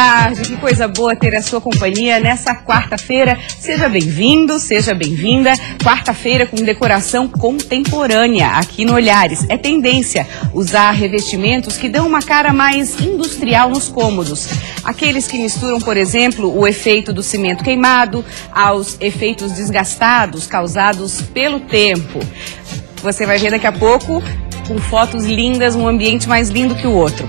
tarde, que coisa boa ter a sua companhia nessa quarta-feira. Seja bem-vindo, seja bem-vinda. Quarta-feira com decoração contemporânea aqui no Olhares. É tendência usar revestimentos que dão uma cara mais industrial nos cômodos. Aqueles que misturam, por exemplo, o efeito do cimento queimado aos efeitos desgastados causados pelo tempo. Você vai ver daqui a pouco, com fotos lindas, um ambiente mais lindo que o outro.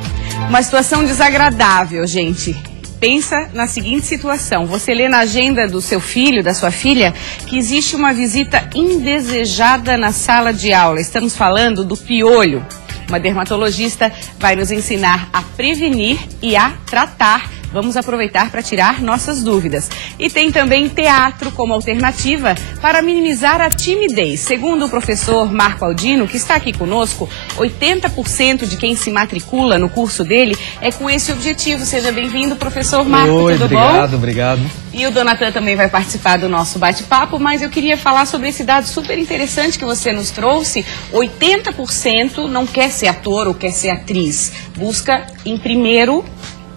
Uma situação desagradável, gente. Pensa na seguinte situação. Você lê na agenda do seu filho, da sua filha, que existe uma visita indesejada na sala de aula. Estamos falando do piolho. Uma dermatologista vai nos ensinar a prevenir e a tratar. Vamos aproveitar para tirar nossas dúvidas. E tem também teatro como alternativa para minimizar a timidez. Segundo o professor Marco Aldino, que está aqui conosco, 80% de quem se matricula no curso dele é com esse objetivo. Seja bem-vindo, professor Marco. Oi, tudo obrigado, bom? obrigado. E o Donatan também vai participar do nosso bate-papo, mas eu queria falar sobre esse dado super interessante que você nos trouxe. 80% não quer ser ator ou quer ser atriz. Busca, em primeiro,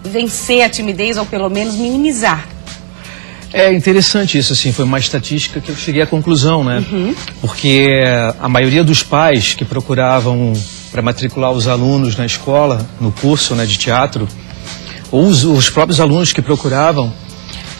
vencer a timidez ou pelo menos minimizar. É interessante isso, assim, foi uma estatística que eu cheguei à conclusão, né? Porque a maioria dos pais que procuravam para matricular os alunos na escola, no curso, né, de teatro, ou os próprios alunos que procuravam,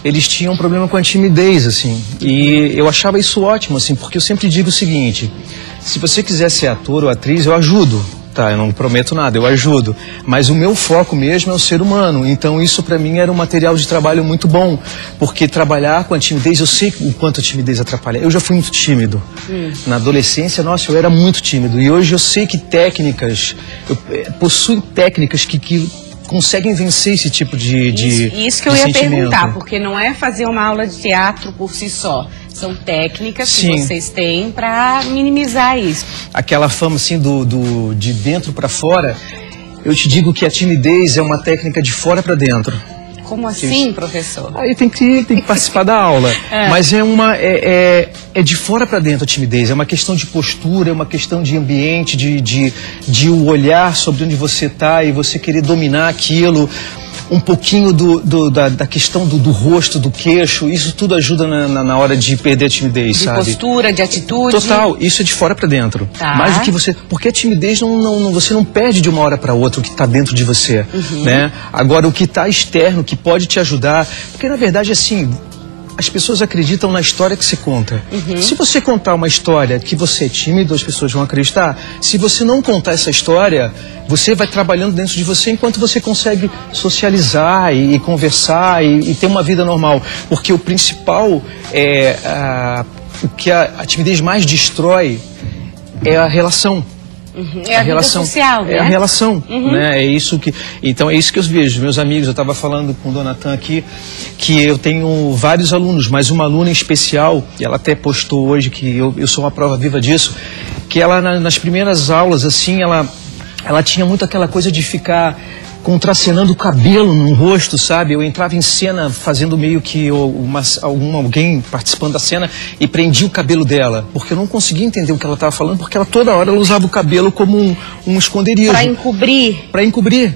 eles tinham um problema com a timidez, assim. E eu achava isso ótimo, assim, porque eu sempre digo o seguinte: se você quiser ser ator ou atriz, eu ajudo. Tá, eu não prometo nada, eu ajudo. Mas o meu foco mesmo é o ser humano. Então isso para mim era um material de trabalho muito bom. Porque trabalhar com a timidez, eu sei o quanto a timidez atrapalha. Eu já fui muito tímido. Na adolescência, nossa, eu era muito tímido. E hoje eu sei que técnicas, possuem técnicas que conseguem vencer esse tipo de Isso que eu ia perguntar, porque não é fazer uma aula de teatro por si só. São técnicas que vocês têm para minimizar isso. Aquela fama assim de dentro para fora, eu te digo que a timidez é uma técnica de fora para dentro. Como assim, professor? Aí tem que participar da aula. Mas é de fora para dentro a timidez. É uma questão de postura, é uma questão de ambiente, de olhar sobre onde você está e você querer dominar aquilo. Um pouquinho da questão do rosto, do queixo, isso tudo ajuda na hora de perder a timidez, sabe? De postura, de atitude. Total, isso é de fora para dentro. Tá. Mais do que você... Porque a timidez, você não perde de uma hora para outra o que está dentro de você, né? Agora, o que está externo, que pode te ajudar... Porque, na verdade, assim... As pessoas acreditam na história que você conta. Se você contar uma história que você é tímido, as pessoas vão acreditar. Se você não contar essa história, você vai trabalhando dentro de você enquanto você consegue socializar e conversar e ter uma vida normal. Porque o principal o que a timidez mais destrói é a relação. É a relação social, né? É a relação, né? Então é isso que eu vejo. Meus amigos, eu estava falando com o Donatan aqui, que eu tenho vários alunos, mas uma aluna em especial, e ela até postou hoje, que eu sou uma prova viva disso, que ela nas primeiras aulas, assim, ela tinha muito aquela coisa de ficar contracenando o cabelo no rosto, sabe? Eu entrava em cena fazendo meio que alguém participando da cena e prendia o cabelo dela, porque eu não conseguia entender o que ela estava falando, porque toda hora ela usava o cabelo como um esconderijo. Para encobrir. Para encobrir.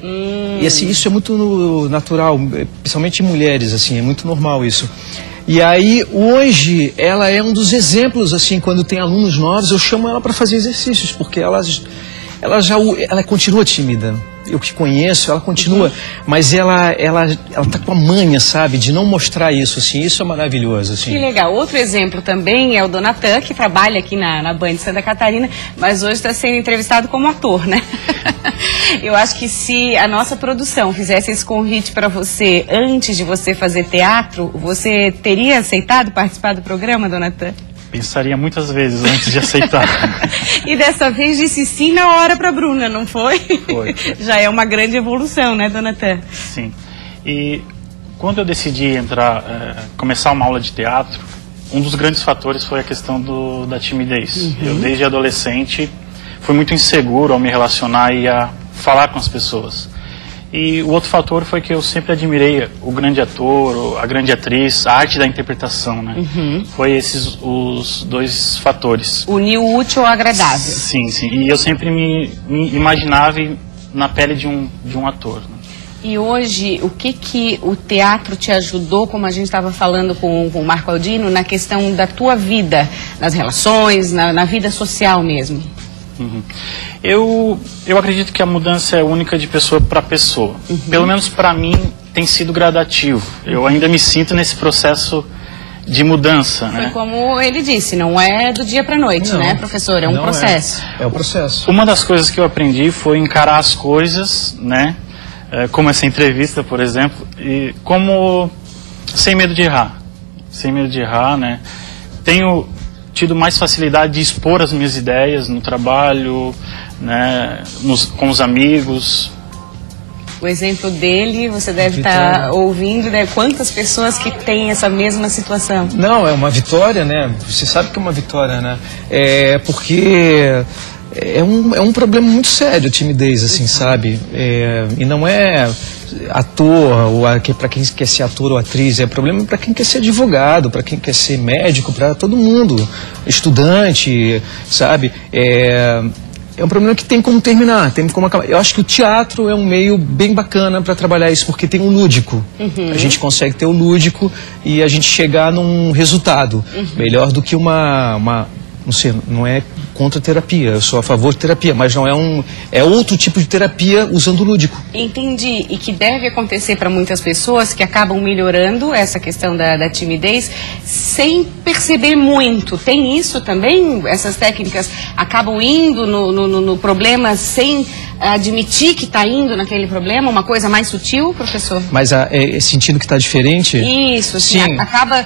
E assim, isso é muito natural, principalmente em mulheres, assim, é muito normal isso. E aí, hoje, ela é um dos exemplos, assim, quando tem alunos novos, eu chamo ela para fazer exercícios, porque ela continua tímida. Eu que conheço, ela continua, mas ela tá com a manha, sabe, de não mostrar isso, assim, isso é maravilhoso, assim. Que legal. Outro exemplo também é o Donatan, que trabalha aqui na Band de Santa Catarina, mas hoje está sendo entrevistado como ator, né? Eu acho que se a nossa produção fizesse esse convite para você antes de você fazer teatro, você teria aceitado participar do programa, Donatan? Pensaria muitas vezes antes de aceitar. E dessa vez disse sim na hora para Bruna, não foi? Foi. Já é uma grande evolução, né, Donatan? Sim. E quando eu decidi começar uma aula de teatro, um dos grandes fatores foi a questão da timidez. Eu, desde adolescente, fui muito inseguro ao me relacionar e a falar com as pessoas. E o outro fator foi que eu sempre admirei o grande ator, a grande atriz, a arte da interpretação, né? Foi esses os dois fatores. Unir o útil ao agradável. Sim, sim. E eu sempre me imaginava na pele de um ator, né? E hoje, o que o teatro te ajudou, como a gente estava falando com o Marco Aldino, na questão da tua vida, nas relações, na vida social mesmo? Uhum. Eu acredito que a mudança é única de pessoa para pessoa. Pelo menos para mim tem sido gradativo. Eu ainda me sinto nesse processo de mudança, né? Foi como ele disse, não é do dia para a noite, né, professor? É um processo. É um processo. Uma das coisas que eu aprendi foi encarar as coisas, né? Como essa entrevista, por exemplo, e como sem medo de errar. Sem medo de errar, né? Tenho tido mais facilidade de expor as minhas ideias no trabalho, né? Com os amigos. O exemplo dele, você deve estar ouvindo, né? Quantas pessoas que têm essa mesma situação? Não, é uma vitória, né? Você sabe que é uma vitória, né? É porque é um problema muito sério a timidez, assim, sabe? E não é ator, ou para quem quer ser ator ou atriz, é problema para quem quer ser advogado, para quem quer ser médico, para todo mundo, estudante, sabe? É um problema que tem como terminar, tem como acabar. Eu acho que o teatro é um meio bem bacana para trabalhar isso, porque tem o lúdico. A gente consegue ter o lúdico e a gente chegar num resultado melhor do que não sei, não é contra a terapia, eu sou a favor de terapia, mas não é outro tipo de terapia usando o lúdico. Entendi, e que deve acontecer para muitas pessoas que acabam melhorando essa questão da timidez sem perceber muito. Tem isso também? Essas técnicas acabam indo no problema sem admitir que está indo naquele problema? Uma coisa mais sutil, professor? Mas sentindo que está diferente? Isso, assim, sim. Acaba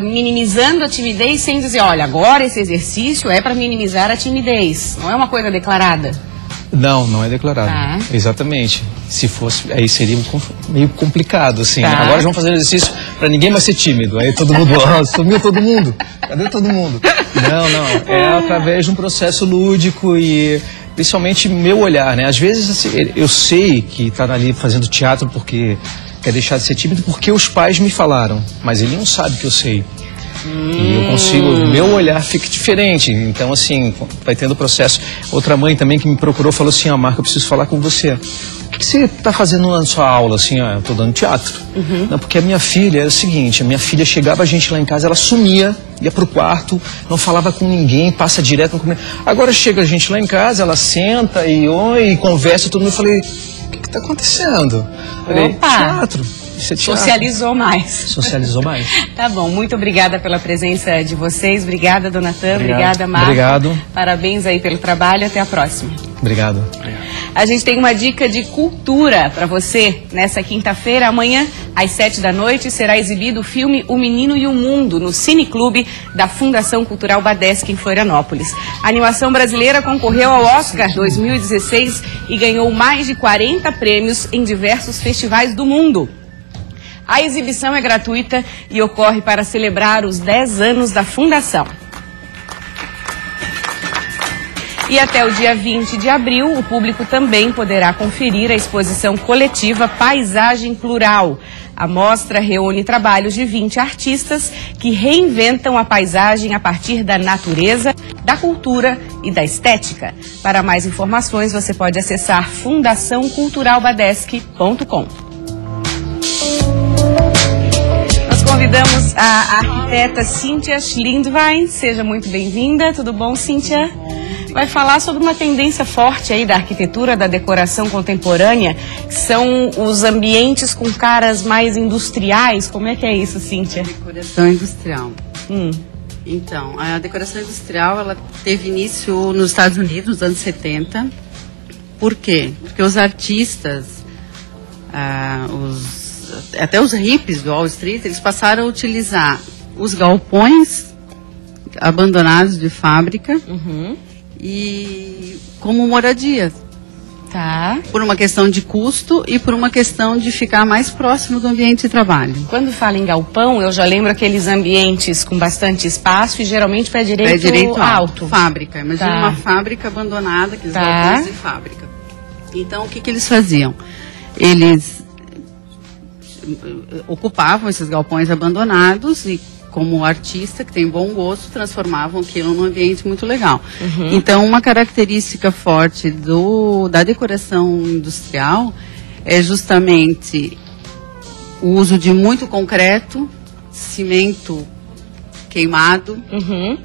minimizando a timidez sem dizer, olha, agora esse exercício é para minimizar a timidez. Não é uma coisa declarada? Não, não é declarado. Exatamente. Se fosse, aí seria meio complicado, assim. Agora vamos fazer um exercício para ninguém mais ser tímido. Aí todo mundo, sumiu todo mundo. Cadê todo mundo? Não. É através de um processo lúdico e principalmente meu olhar, né? Às vezes assim, eu sei que está ali fazendo teatro porque quer deixar de ser tímido porque os pais me falaram, mas ele não sabe que eu sei. E eu consigo, o meu olhar fica diferente. Então, assim, vai tendo o processo. Outra mãe também que me procurou falou assim, Marco, eu preciso falar com você. O que você está fazendo na sua aula? Assim, eu estou dando teatro. Não, porque a minha filha era o seguinte, a minha filha chegava a gente lá em casa, ela sumia, ia pro quarto, não falava com ninguém, passa direto. Agora chega a gente lá em casa, ela senta e conversa, todo mundo. Eu falei, o que está acontecendo? Falei, teatro. Socializou mais. Socializou mais. Tá bom, muito obrigada pela presença de vocês. Obrigada, dona Tam. Obrigada, Marco. Obrigado. Parabéns aí pelo trabalho. Até a próxima. Obrigado. A gente tem uma dica de cultura para você. Nessa quinta-feira, amanhã, às 7 da noite, será exibido o filme O Menino e o Mundo, no Cine Clube da Fundação Cultural Badesque, em Florianópolis. A animação brasileira concorreu ao Oscar 2016 e ganhou mais de 40 prêmios em diversos festivais do mundo. A exibição é gratuita e ocorre para celebrar os 10 anos da Fundação. E até o dia 20 de abril, o público também poderá conferir a exposição coletiva Paisagem Plural. A mostra reúne trabalhos de 20 artistas que reinventam a paisagem a partir da natureza, da cultura e da estética. Para mais informações, você pode acessar fundaçãoculturalbadesque.com. Convidamos a arquiteta Cíntia Schlindwein. Seja muito bem-vinda. Tudo bom, Cíntia? Vai falar sobre uma tendência forte aí da arquitetura, da decoração contemporânea, que são os ambientes com caras mais industriais. Como é que é isso, Cíntia? Decoração industrial. Então, a decoração industrial, ela teve início nos Estados Unidos, nos anos 70. Por quê? Porque os artistas, até os hippies do Wall Street, eles passaram a utilizar os galpões abandonados de fábrica e como moradias. Tá. Por uma questão de custo e por uma questão de ficar mais próximo do ambiente de trabalho. Quando fala em galpão, eu já lembro aqueles ambientes com bastante espaço e geralmente pé direito alto. Fábrica. Imagina uma fábrica abandonada, aqueles galpões de fábrica. Então, o que eles faziam? Eles ocupavam esses galpões abandonados e, como artista que tem bom gosto, transformavam aquilo num ambiente muito legal. Então, uma característica forte da decoração industrial é justamente o uso de muito concreto, cimento queimado,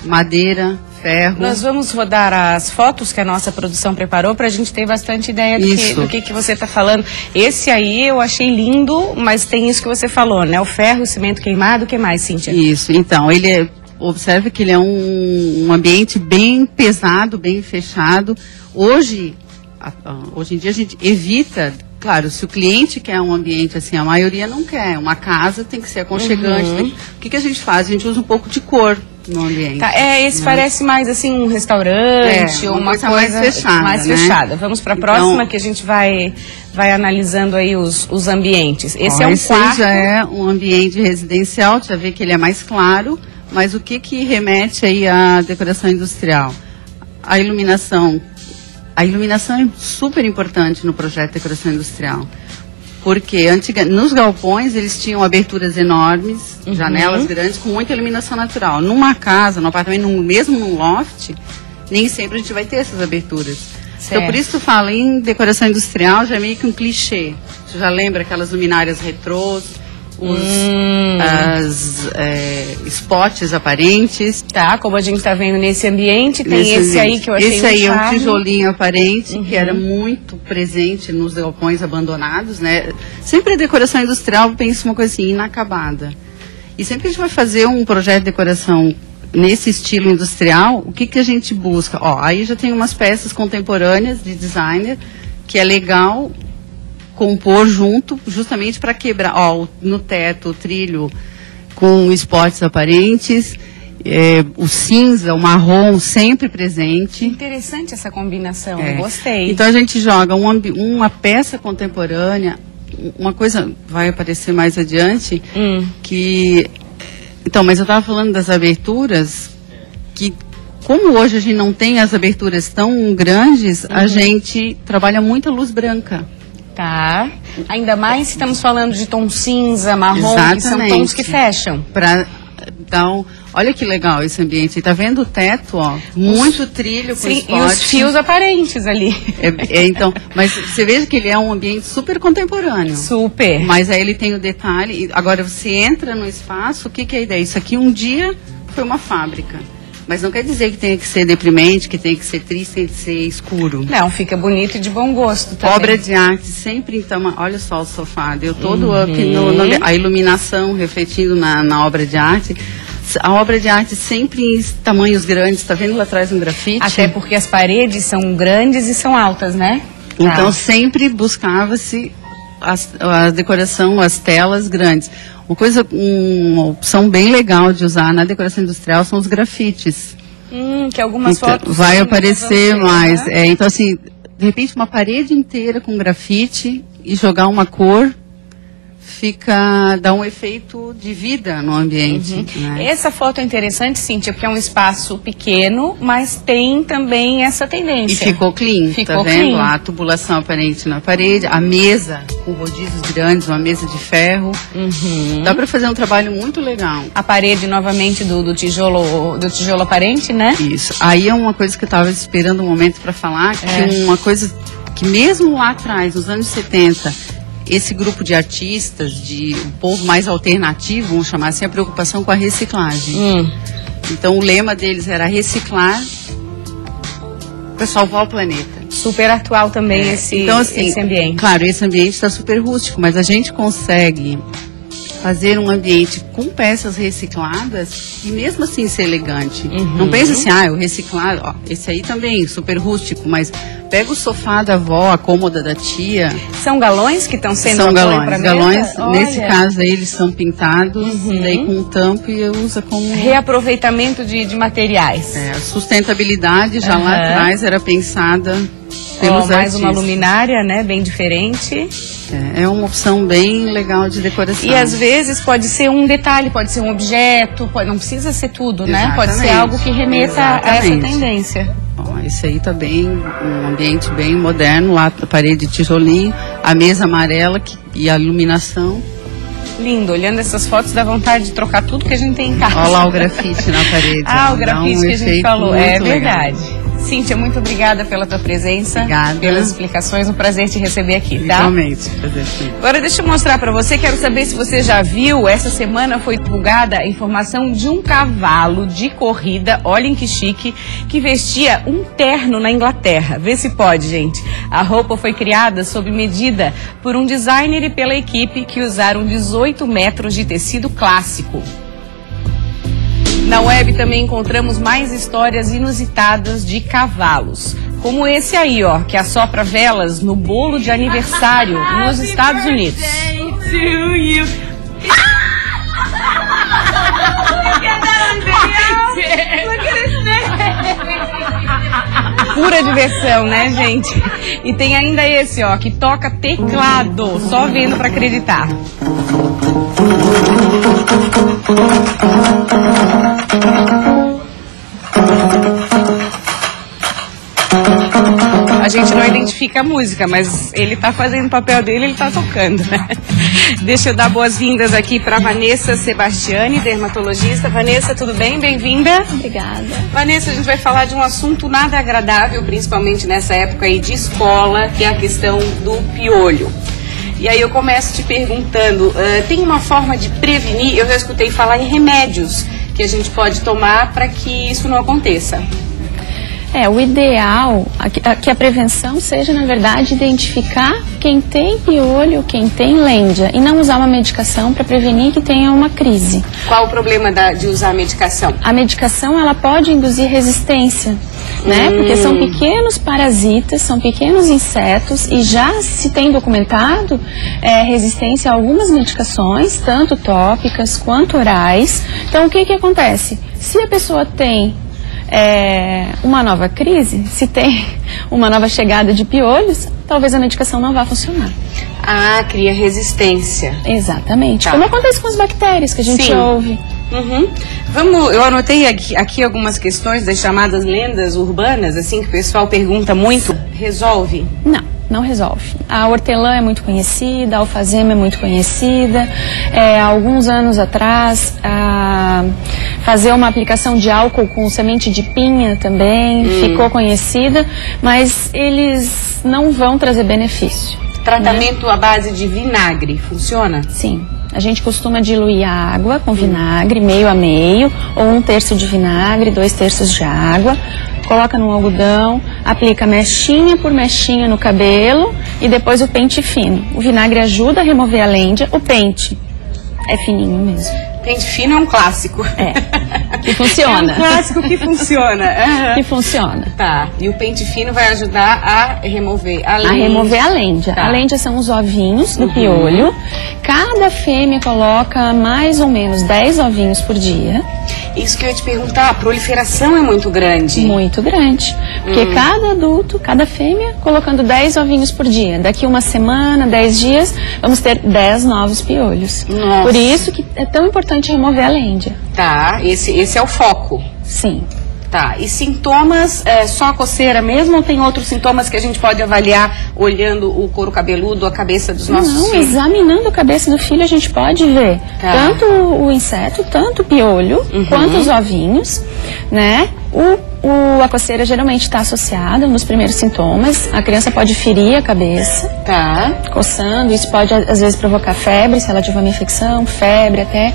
madeira, ferro. Nós vamos rodar as fotos que a nossa produção preparou para a gente ter bastante ideia do que você está falando. Esse aí eu achei lindo, mas tem isso que você falou, né? O ferro, o cimento queimado, o que mais, Cíntia? Isso, então, observe que ele é um ambiente bem pesado, bem fechado. Hoje em dia a gente evita, claro, se o cliente quer um ambiente assim, a maioria não quer. Uma casa tem que ser aconchegante. O que a gente faz? A gente usa um pouco de cor no ambiente. Tá, esse parece mais assim um restaurante ou uma coisa mais fechada. Vamos para a próxima, que a gente vai analisando aí os ambientes. Esse é um quarto. Já é um ambiente residencial, já vê que ele é mais claro, mas o que remete aí à decoração industrial? A iluminação. A iluminação é super importante no projeto de decoração industrial. Porque nos galpões eles tinham aberturas enormes, janelas grandes, com muita iluminação natural. Numa casa, num apartamento, mesmo num loft, nem sempre a gente vai ter essas aberturas. Certo. Então por isso tu fala em decoração industrial, já é meio que um clichê. Tu já lembra aquelas luminárias retrôs, spots aparentes. Tá, como a gente está vendo nesse ambiente, tem esse aí que eu achei Esse aí é um tijolinho aparente, que era muito presente nos galpões abandonados, né? Sempre a decoração industrial, pensa uma coisa assim, inacabada. E sempre que a gente vai fazer um projeto de decoração nesse estilo industrial, o que a gente busca? Aí já tem umas peças contemporâneas de designer, que é legal compor junto, justamente para quebrar, no teto, o trilho com spots aparentes, o cinza, o marrom sempre presente. Interessante essa combinação, eu gostei. Então a gente joga uma peça contemporânea, uma coisa vai aparecer mais adiante, mas eu estava falando das aberturas, que como hoje a gente não tem as aberturas tão grandes, a gente trabalha muita luz branca. Tá. Ainda mais se estamos falando de tom cinza, marrom, que são tons que fecham. Então, olha que legal esse ambiente. Tá vendo o teto, muito trilho com spot. E os fios aparentes ali. Então, mas você veja que ele é um ambiente super contemporâneo. Super. Mas aí ele tem o detalhe. Agora, você entra no espaço, o que é a ideia? Isso aqui um dia foi uma fábrica. Mas não quer dizer que tenha que ser deprimente, que tenha que ser triste, tem que ser escuro. Não, fica bonito e de bom gosto também. Obra de arte, sempre, então, olha só o sofá, deu todo up, a iluminação refletindo na obra de arte. A obra de arte sempre em tamanhos grandes, tá vendo lá atrás um grafite? Até porque as paredes são grandes e são altas, né? Então sempre buscava-se a decoração, as telas grandes. Uma opção bem legal de usar na decoração industrial são os grafites. Que algumas fotos vai aparecer mais. Então, assim, de repente uma parede inteira com grafite e jogar uma cor dá um efeito de vida no ambiente. Né? Essa foto é interessante, Cíntia, porque é um espaço pequeno, mas tem também essa tendência. E ficou clean, tá vendo? A tubulação aparente na parede, a mesa com rodízios grandes, uma mesa de ferro. Dá para fazer um trabalho muito legal. A parede, novamente, do tijolo aparente, né? Isso. Aí é uma coisa que eu estava esperando um momento para falar, que uma coisa que mesmo lá atrás, nos anos 70, esse grupo de artistas, um povo mais alternativo, vamos chamar assim, a preocupação com a reciclagem. Então o lema deles era reciclar para salvar o planeta. Super atual também esse ambiente. Claro, esse ambiente está super rústico, mas a gente consegue fazer um ambiente com peças recicladas e mesmo assim ser elegante. Não pensa assim, o reciclado, esse aí também, super rústico, mas pega o sofá da avó, a cômoda da tia. São galões que estão sendo São galões, nesse caso aí eles são pintados, e daí com tampo e usa como... Reaproveitamento de materiais. A sustentabilidade já lá atrás era pensada pelos mais artistas. Uma luminária, né, bem diferente. É uma opção bem legal de decoração. E às vezes pode ser um detalhe, pode ser um objeto, não precisa ser tudo, né? Pode ser algo que remeta a essa tendência. Esse aí tá um ambiente bem moderno, lá a parede de tijolinho, a mesa amarela e a iluminação. Lindo, olhando essas fotos dá vontade de trocar tudo que a gente tem em casa. Olha lá o grafite na parede. O grafite que a gente falou, é verdade. Cíntia, muito obrigada pela tua presença. Obrigada. Pelas explicações, um prazer te receber aqui, tá? Igualmente. Prazer. Agora deixa eu mostrar pra você, quero saber se você já viu, essa semana foi divulgada a informação de um cavalo de corrida, olhem que chique, que vestia um terno na Inglaterra. Vê se pode, gente. A roupa foi criada sob medida por um designer e pela equipe que usaram 18 metros de tecido clássico. Na web também encontramos mais histórias inusitadas de cavalos, como esse aí, ó, que assopra velas no bolo de aniversário nos Estados Unidos. Pura diversão, né, gente? E tem ainda esse, ó, que toca teclado, só vendo pra acreditar. A gente não identifica a música, mas ele tá fazendo o papel dele, ele tá tocando, né? Deixa eu dar boas-vindas aqui para Vanessa Sebastiani, dermatologista. Vanessa, tudo bem? Bem-vinda. Obrigada. Vanessa, a gente vai falar de um assunto nada agradável, principalmente nessa época aí de escola, que é a questão do piolho. E aí eu começo te perguntando, tem uma forma de prevenir? Eu já escutei falar em remédios que a gente pode tomar para que isso não aconteça. O ideal é que a prevenção seja, na verdade, identificar quem tem piolho, quem tem lêndia, e não usar uma medicação para prevenir que tenha uma crise. Qual o problema de usar a medicação? A medicação, ela pode induzir resistência, né? Porque são pequenos parasitas, são pequenos insetos, e já se tem documentado resistência a algumas medicações, tanto tópicas quanto orais. Então, o que acontece? Se a pessoa tem uma nova crise, se tem uma nova chegada de piolhos, talvez a medicação não vá funcionar. Ah, cria resistência. Exatamente. Tá. Como acontece com as bactérias que a gente ouve. Eu anotei aqui algumas questões das chamadas lendas urbanas, assim, que o pessoal pergunta muito. Resolve? Não resolve. A hortelã é muito conhecida, a alfazema é muito conhecida. Há alguns anos atrás, fazer uma aplicação de álcool com semente de pinha também ficou conhecida, mas eles não vão trazer benefício. Tratamento à base de vinagre, funciona? Sim. A gente costuma diluir a água com vinagre, meio a meio, ou 1/3 de vinagre, 2/3 de água. Coloca num algodão, aplica mechinha por mechinha no cabelo e depois o pente fino. O vinagre ajuda a remover a lêndia, o pente é fininho mesmo. Pente fino é um clássico. Que funciona. É um clássico que funciona. Que funciona. Tá, e o pente fino vai ajudar a remover a lêndia. A remover a lêndia. Tá. A lêndia são os ovinhos do piolho. Cada fêmea coloca mais ou menos 10 ovinhos por dia. Isso que eu ia te perguntar, a proliferação é muito grande. Muito grande. Porque cada adulto, cada fêmea, colocando 10 ovinhos por dia. Daqui uma semana, 10 dias, vamos ter 10 novos piolhos. Nossa. Por isso que é tão importante remover a lêndia. Tá, esse é o foco. Sim. Tá, e sintomas, só a coceira mesmo ou tem outros sintomas que a gente pode avaliar olhando o couro cabeludo, a cabeça dos nossos filhos? Examinando a cabeça do filho a gente pode ver tanto o inseto, tanto o piolho, quanto os ovinhos, né? A coceira geralmente está associada nos primeiros sintomas. A criança pode ferir a cabeça, coçando. Isso pode, às vezes, provocar febre, se ela tiver uma infecção, febre, até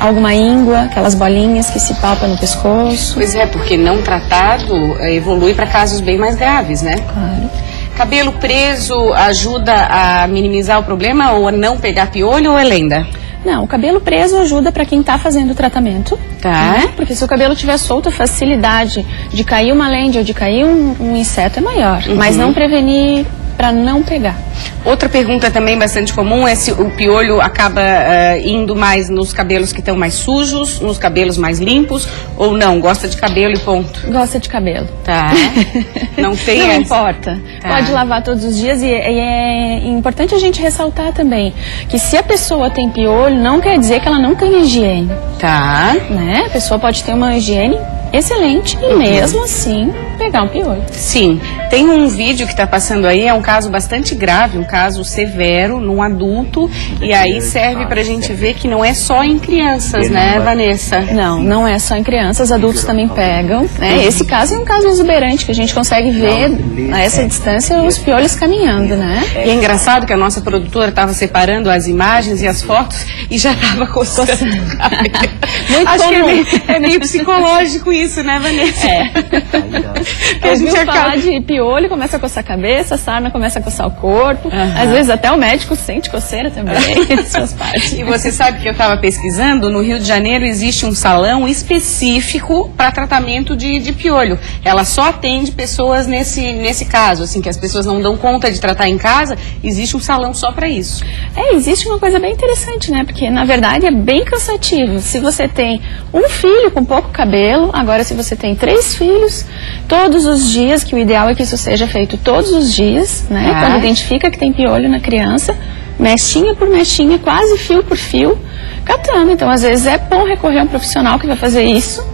alguma íngua, aquelas bolinhas que se palpam no pescoço. Pois é, porque não tratado evolui para casos bem mais graves, né? Claro. Cabelo preso ajuda a minimizar o problema ou a não pegar piolho ou é lenda? Não, o cabelo preso ajuda para quem está fazendo o tratamento. Né? Porque se o cabelo estiver solto, a facilidade de cair uma lêndia ou de cair um inseto é maior. Mas não prevenir para não pegar. Outra pergunta também bastante comum é se o piolho acaba indo mais nos cabelos que estão mais sujos, nos cabelos mais limpos, ou não, gosta de cabelo e ponto. Gosta de cabelo. Tá. Não tem Não essa. importa. Pode lavar todos os dias e é importante a gente ressaltar também que se a pessoa tem piolho, não quer dizer que ela não tem higiene. Tá. Né? A pessoa pode ter uma higiene excelente e mesmo assim pegar um piolho. Sim, tem um vídeo que está passando aí, é um caso bastante grave, um caso severo num adulto, e aí serve para a gente ver que não é só em crianças, né, Vanessa? Não, não é só em crianças, adultos também pegam, né? Esse caso é um caso exuberante, que a gente consegue ver a essa distância os piolhos caminhando, né? E é engraçado que a nossa produtora estava separando as imagens e as fotos e já estava coçando. Muito Acho comum. que é meio psicológico isso, né, Vanessa? É. Que a gente Ouviu acaba... falar de piolho, começa a coçar a cabeça, a sarna começa a coçar o corpo, às vezes até o médico sente coceira também, suas partes. E você sabe que eu estava pesquisando, no Rio de Janeiro existe um salão específico para tratamento de piolho. Ela só atende pessoas nesse caso, assim, que as pessoas não dão conta de tratar em casa, existe um salão só para isso. Existe uma coisa bem interessante, né? Porque, na verdade, é bem cansativo. Se você tem um filho com pouco cabelo, agora se você tem 3 filhos, todos os dias, que o ideal é que isso seja feito todos os dias, né? Quando identifica que tem piolho na criança, mechinha por mechinha, quase fio por fio, catando. Então, às vezes, é bom recorrer a um profissional que vai fazer isso,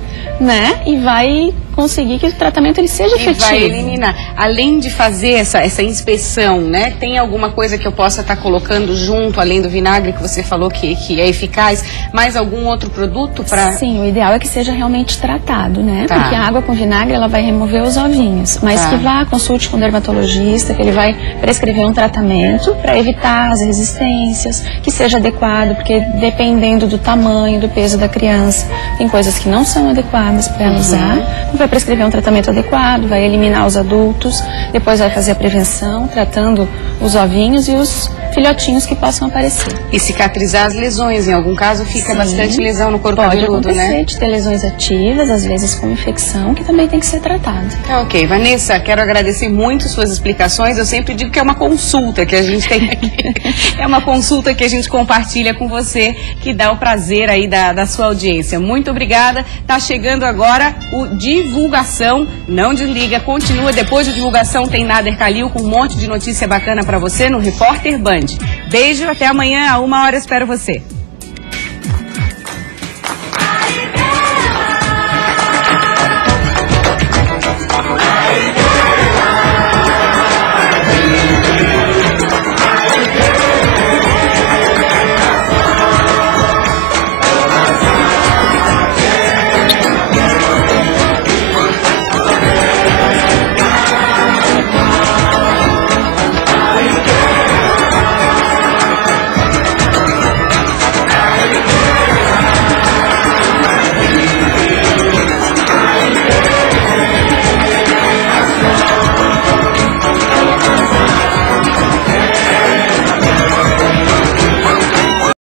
né? E vai conseguir que o tratamento ele seja efetivo. Vai eliminar. Além de fazer essa inspeção, né? Tem alguma coisa que eu possa estar colocando junto, além do vinagre que você falou que é eficaz, mais algum outro produto para... Sim, o ideal é que seja realmente tratado, né? Tá. Porque a água com vinagre, ela vai remover os ovinhos. Mas que vá, consulte com o dermatologista, que ele vai prescrever um tratamento para evitar as resistências, que seja adequado, porque dependendo do tamanho, do peso da criança, tem coisas que não são adequadas para ela usar. Vai prescrever um tratamento adequado, vai eliminar os adultos, depois vai fazer a prevenção, tratando os ovinhos e os filhotinhos que possam aparecer. E cicatrizar as lesões, em algum caso fica bastante lesão no corpo Pode cabeludo, acontecer, né? de ter lesões ativas, às vezes com infecção, que também tem que ser tratada. Tá ok. Vanessa, quero agradecer muito suas explicações. Eu sempre digo que é uma consulta que a gente tem aqui. É uma consulta que a gente compartilha com você, que dá o prazer aí da sua audiência. Muito obrigada. Tá chegando agora o Divulgação. Não desliga, continua. Depois do Divulgação tem Nader Kalil com um monte de notícia bacana para você no Repórter Band. Beijo, até amanhã, a 1h espero você.